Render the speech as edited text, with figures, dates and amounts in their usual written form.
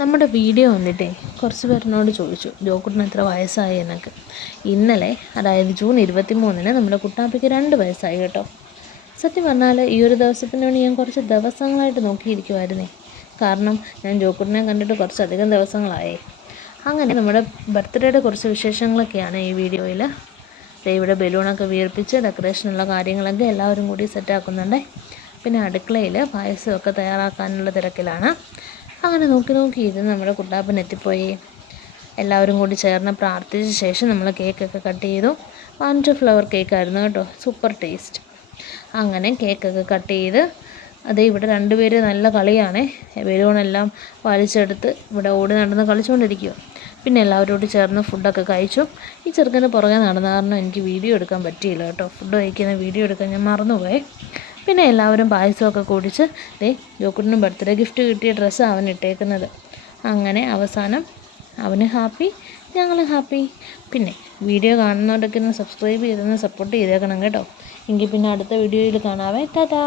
നമ്മുടെ വീഡിയോ വന്നിട്ടേ കുറച്ച് പേരിനോട് ചോദിച്ചു ജോക്കുട്ടിന് എത്ര വയസ്സായി എന്നൊക്കെ. ഇന്നലെ അതായത് ജൂൺ 23-ന് നമ്മുടെ കുട്ടാപ്പിക്ക് 2 വയസ്സായി കേട്ടോ. സത്യം പറഞ്ഞാൽ ഈ ഒരു ദിവസത്തിന് വേണ്ടി ഞാൻ കുറച്ച് ദിവസങ്ങളായിട്ട് നോക്കിയിരിക്കുമായിരുന്നേ. കാരണം ഞാൻ ജോക്കുട്ടിനെ കണ്ടിട്ട് കുറച്ചധികം ദിവസങ്ങളായേ. അങ്ങനെ നമ്മുടെ ബർത്ത്ഡേയുടെ കുറച്ച് വിശേഷങ്ങളൊക്കെയാണ് ഈ വീഡിയോയിൽ. ഇവിടെ ബലൂണൊക്കെ വീർപ്പിച്ച് ഡെക്കറേഷനുള്ള കാര്യങ്ങളൊക്കെ എല്ലാവരും കൂടി സെറ്റാക്കുന്നുണ്ട്. പിന്നെ അടുക്കളയിൽ പായസമൊക്കെ തയ്യാറാക്കാനുള്ള തിരക്കിലാണ്. അങ്ങനെ നോക്കിയിരുന്ന് നമ്മുടെ കുട്ടാപ്പൻ എത്തിപ്പോയി. എല്ലാവരും കൂടി ചേർന്ന് പ്രാർത്ഥിച്ച ശേഷം നമ്മൾ കേക്കൊക്കെ കട്ട് ചെയ്തു. 1 ഫ്ലവർ കേക്കായിരുന്നു കേട്ടോ, സൂപ്പർ ടേസ്റ്റ്. അങ്ങനെ കേക്കൊക്കെ കട്ട് ചെയ്ത് ഇവിടെ 2 പേര് നല്ല കളിയാണേ. ബലൂണെല്ലാം വലിച്ചെടുത്ത് ഇവിടെ ഓടി നടന്ന് കളിച്ചുകൊണ്ടിരിക്കുക. പിന്നെ എല്ലാവരോട് ചേർന്ന് ഫുഡൊക്കെ കഴിച്ചു. ഈ ചെറുക്കന് പുറകെ നടന്ന കാരണം എനിക്ക് വീഡിയോ എടുക്കാൻ പറ്റിയില്ല കേട്ടോ. ഫുഡ് കഴിക്കുന്ന വീഡിയോ എടുക്കാൻ ഞാൻ മറന്നുപോയി. പിന്നെ എല്ലാവരും പായസമൊക്കെ കുടിച്ച് ജോക്കുട്ടിന് ബർത്ത്ഡേ ഗിഫ്റ്റ് കിട്ടിയ ഡ്രസ്സാണ് അവൻ ഇട്ടേക്കുന്നത്. അങ്ങനെ അവസാനം അവന് ഹാപ്പി, ഞങ്ങൾ ഹാപ്പി. പിന്നെ വീഡിയോ കാണുന്നവരൊക്കെ ഒന്ന് സബ്സ്ക്രൈബ് ചെയ്തൊന്ന് സപ്പോർട്ട് ചെയ്തേക്കണം കേട്ടോ. എങ്കിൽ പിന്നെ അടുത്ത വീഡിയോയിൽ കാണാവേ. ടാറ്റാ.